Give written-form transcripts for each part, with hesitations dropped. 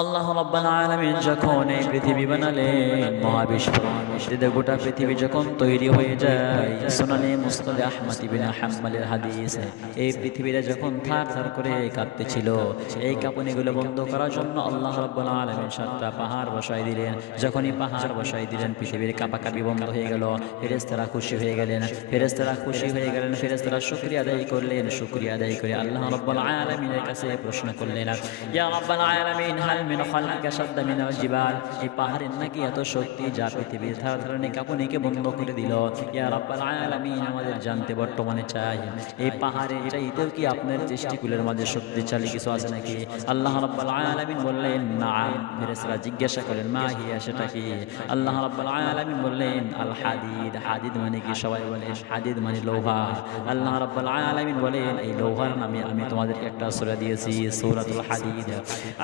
আল্লাহ রাব্বুল আলামিন যখন এই পৃথিবী বানালেন, মহাবিশ্ব গোটা পৃথিবী যখন তৈরি হয়ে যায়, সুনানে মুসনাদে আহমদ ইবনে হাম্বলের হাদিস, এই পৃথিবীটা যখন থার থার করে কাঁপতেছিল, এই কাঁপুনিগুলো বন্ধ করার জন্য আল্লাহ রাব্বুল আলামিন 7টা পাহাড় বসাই দিলেন। যখনই পাহাড় বসাই দিলেন, পৃথিবীর কাঁপাকাঁপি বন্ধ হয়ে গেল। ফেরেশতারা খুশি হয়ে গেলেন, ফেরেশতারা শুকরিয়া আদায় করলেন। শুকরিয়া আদায় করে আল্লাহ রাব্বুল আলামিনের কাছে প্রশ্ন করলেন, ইয়া রাব্বুল আলামিন, হাল মিন খালকিকা শাদ্দা মিনাল জিবাল, এই পাহাড়ের নাকি এত শক্তি যা পৃথিবীর ধরনের কাঁপুনিকে বন্ধ করে দিল? ইয়া রাব্বুল আলামিন, আমাদের জানতে বর্তমানে চাই, এই পাহাড়ের চাইতেও কি আপনার সৃষ্টিকুলের মাঝে শক্তিশালী কিছু আছে নাকি? আল্লাহ রাব্বুল আলামিন বললেন, নাম। ফেরেশতারা জিজ্ঞাসা করলেন, মা হিয়া, সেটা কি? আল্লাহ রাব্বুল আলামিন বললেন, আল হাদিদ। হাদিদ মানে কি? সবাই বলে হাদিদ মানে লোহা। আল্লাহ রাব্বুল আলামিন বলেন, এই লোহার নামে আমি তোমাদেরকে একটা সূরা দিয়েছি, সূরাতুল হাদিদ।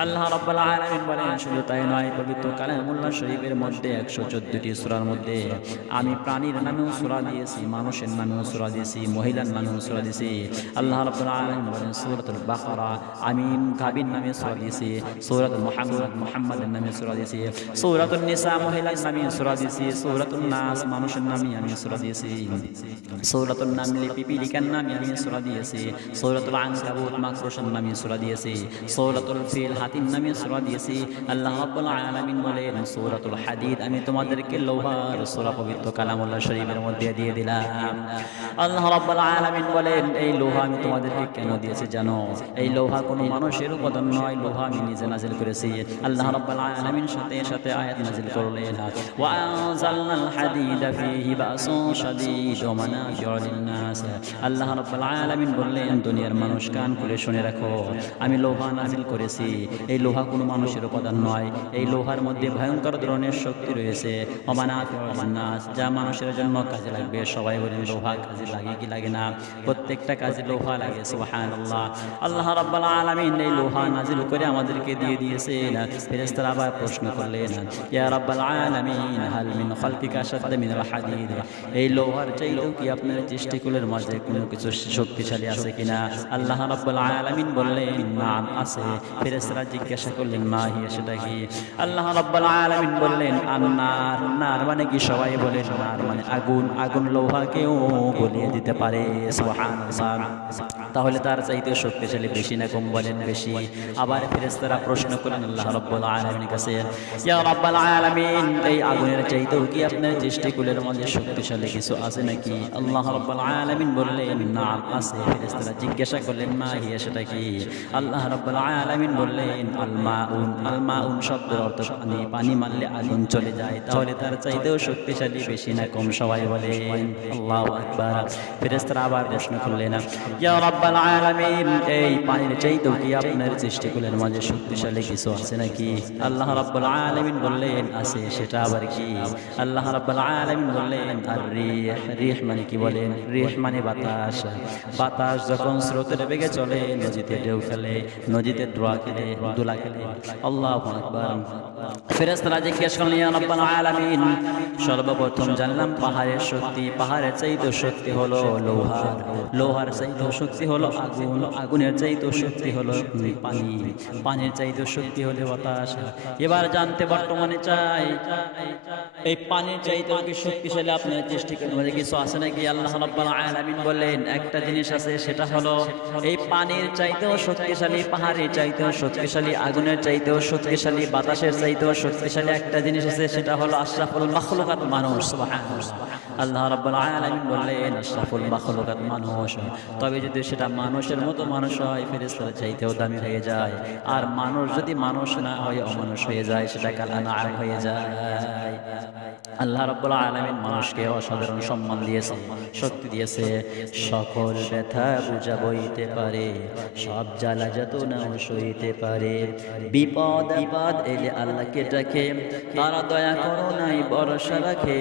আল্লাহ রাব্বুল আলামিন বলেন, শুধু তাই নয়, পবিত্র কালামুল্লাহ শরীফের মধ্যে 114টি সূরার মধ্যে আমি প্রাণীর নামেও সূরা দিয়েছি, মানুষের নামেও সূরা দিয়েছি, মহিলার নামেও সূরা দিয়েছি। আল্লাহ রাব্বুল আলামিন বলেন, সূরাতুল বাকারা আমি গাভীর নামে সূরা দিয়েছি, সূরাতুল মুহাম্মাদের নামে সূরা দিয়েছি, সূরাতুন নিসা মহিলার নামে সূরা দিয়েছি, সূরাতুন নাস মানুষের নামে আমি সূরা দিয়েছি, সূরাতুন নামল পিপিলিকার নামে আমি সূরা দিয়েছি, সূরাতুল আনকাবুত মাকড়সার নামে সূরা দিয়েছি, সূরাতুল ফিল হাতির নামে সূরা দিয়েছি। আল্লাহ রাব্বুল আলামিন বলেন, সূরাতুল হাদিদ আমি তোমাদেরকে লোহার সূরা পবিত্র কালামুল্লাহ শরীফের মধ্যে দিয়ে দিলাম। আল্লাহ রাব্বুল আলামিন বলেন, এই লোহা আমি তোমাদেরকে কেন দিয়েছি জানো? এই লোহা কোনো মানুষের উপাদান নয়, লোহা আমি নিজে নাজিল করেছি। আল্লাহ রাব্বুল আলামিন সাথে সাথে আয়াত নাজিল করলেন, ওয়া আনজালনাল হাদিদা ফীহি বাসুন শাদীদ ওয়া মানাফিউ লিন-নাস। আল্লাহ রাব্বুল আলামিন বললেন, দুনিয়ার মানুষ কান খুলে শুনে রাখো, আমি লোহা নাজিল করেছি। এই লোহা কোনো মানুষের উপাদান নয়, এই লোহার মধ্যে ভয়ঙ্কর ধরনের শক্তি রয়েছে, ওয়া মানাফিউ লিন-নাস, যা মানুষের জন্য কাজে লাগবে। সবাই বলেন, লোহা কাজে লাগে কি লাগে না? প্রত্যেকটা কাজে লোহা লাগে। সুবহানাল্লাহ। আল্লাহ রাব্বুল আলামিন এই লোহা নাজিল করে আমাদেরকে দিয়ে দিয়েছেন। ফেরেশতারা আবার প্রশ্ন করলেন, ইয়া রাব্বুল আলামিন, হাল মিন খালকিকা আশাদ্দা মিনাল হাদিদ, এই লোহার চাইতেও কি আপনার সৃষ্টিকুলের মাঝে কোনো কিছু শক্তিশালী আছে কিনা? আল্লাহ রাব্বুল আলামিন বললেন, নাম আছে। ফেরেশতারা জিজ্ঞাসা করলেন, মা হিয়া, সেটা কি? আল্লাহ রাব্বুল আলামিন বললেন, আন-নার। নার মানে কি? সবাই বলেন, নার মানে আগুন। আগুন লোহাকেও গলিয়ে দিতে পারে। সুবহানাল্লাহ। তাহলে তার চাইতে শক্তিশালী বেশি না কম? বলেন বেশি। আবার ফেরেশতারা প্রশ্ন করেন আল্লাহ রাব্বুল আলামিনের কাছে, ইয়া রাব্বুল আলামিন, এই আগুনের চাইতেও কি আপনার সৃষ্টিকুলের মধ্যে শক্তিশালী কিছু আছে নাকি? আল্লাহ রাব্বুল আলামিন বললেন, নাম আছে। ফেরেশতারা জিজ্ঞাসা করলেন, মা হিয়া, সেটা কি? আল্লাহ রাব্বুল আলামিন বললেন, আল মাউন। আল মাউন শব্দের অর্থ পানি। পানি মারলে আগুন চলে যায়। তাহলে তার চাইতেও শক্তিশালী বেশি না কম? সবাই বলেন আল্লাহু আকবার। ফেরেশতারা আবার প্রশ্ন করলেন, ইয়া রাব্বুল আলামিন, এই পানির চাইতেও কি আপনার সৃষ্টিকুলের মাঝে শক্তিশালী কিছু আছে নাকি? আল্লাহ রাব্বুল আলামিন বললেন, আছে। সেটা আবার কি? আল্লাহ রাব্বুল আলামিন বললেন, আর রিহ। রিহ মানে কি? বলেন রিহ মানে বাতাস। বাতাস যখন স্রোতের বেগে চলে, নদীতে ঢেউ খেলে, নদীতে দোলা খেলে। আল্লাহু আকবার। ফেরেশতারা জিজ্ঞেস করলেন, ইয়া রাব্বুল আলামিন, সর্বপ্রথম জানলাম পাহাড়ের শক্তি। পাহাড়ের চাইতেও শক্তি হলো লোহার। লোহার চাইতেও শক্তি হলো আগুন। আগুনের চাইতেও শক্তি হলো পানি। পানির চাইতেও শক্তি হলো বাতাস। এবার জানতে বর্তমানে চাই, এই পানির চাইতেও কি শক্তিশালী আপনার সৃষ্টিকুলের মধ্যে কিছু আছে নাকি? আল্লাহ রাব্বুল আলামিন বললেন, একটা জিনিস আছে, সেটা হলো এই পানির চাইতেও শক্তিশালী, পাহাড়ের চাইতেও শক্তিশালী, আগুনের চাইতেও শক্তিশালী, বাতাসের চাইতেও শক্তিশালী একটা জিনিস আছে, সেটা হলো আশরাফুল মাখলুকাত, মানুষ। সুবহানাল্লাহ। আল্লাহ রাব্বুল আলামিন বললেন, আশরাফুল মাখলুকাত মানুষ। তবে যদি সেটা মানুষের মতো মানুষ হয়, ফেরেশতার চাইতেও দামি হয়ে যায়। আর মানুষ যদি মানুষ না হয়, অমানুষ হয়ে যায়, সেটা কালানাম হয়ে যায়। আল্লাহ রাব্বুল আলামিন মানুষকে অসাধারণ সম্মান দিয়েছে, শক্তি দিয়েছে। সকল ব্যথা বুঝা বইতে পারে, সব জ্বালা যাতনাও সইতে পারে। বিপদ আপদ এলে আল্লাহকে ডাকে, তারা দয়া করুণায় ভরসা রাখে।